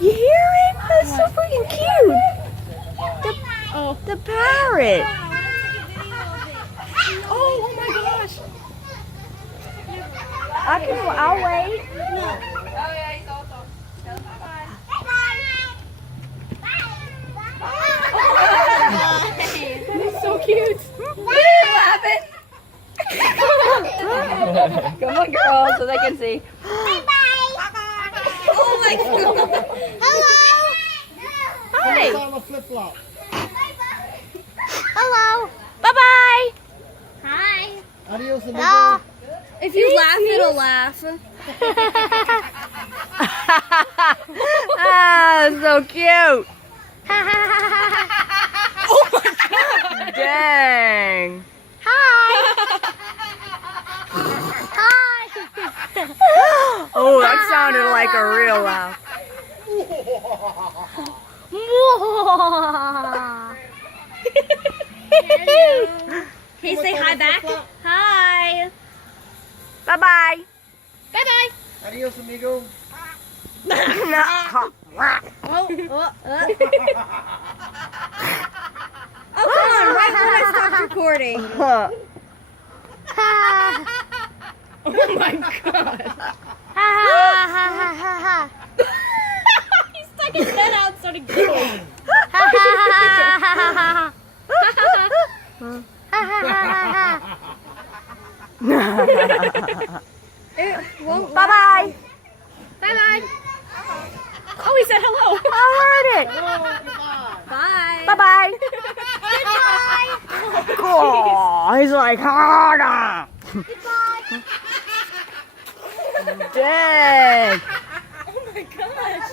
You hear it? That's so freaking cute. The parrot. Oh my gosh. I'll wait. He's so cute. Come on, girls, so they can see. Oh my god. Hello. Hi. On a flip-flop. Hello. Bye-bye. Hi. Adios, amigo. Hello. If you laugh, it'll laugh. Ah, so cute. Oh my god. Dang. Hi. Hi. Oh, that sounded like a real laugh. Hey, say hi back. Hi. Bye-bye. Bye-bye. Adios, amigo. Oh, oh, come on, right when I stopped recording. Oh my god. He stuck his head out and started giggling. Bye-bye. Bye-bye. Oh, he said hello. I heard it. Bye. Bye-bye. Oh, he's like, harder. Dang. Oh my gosh.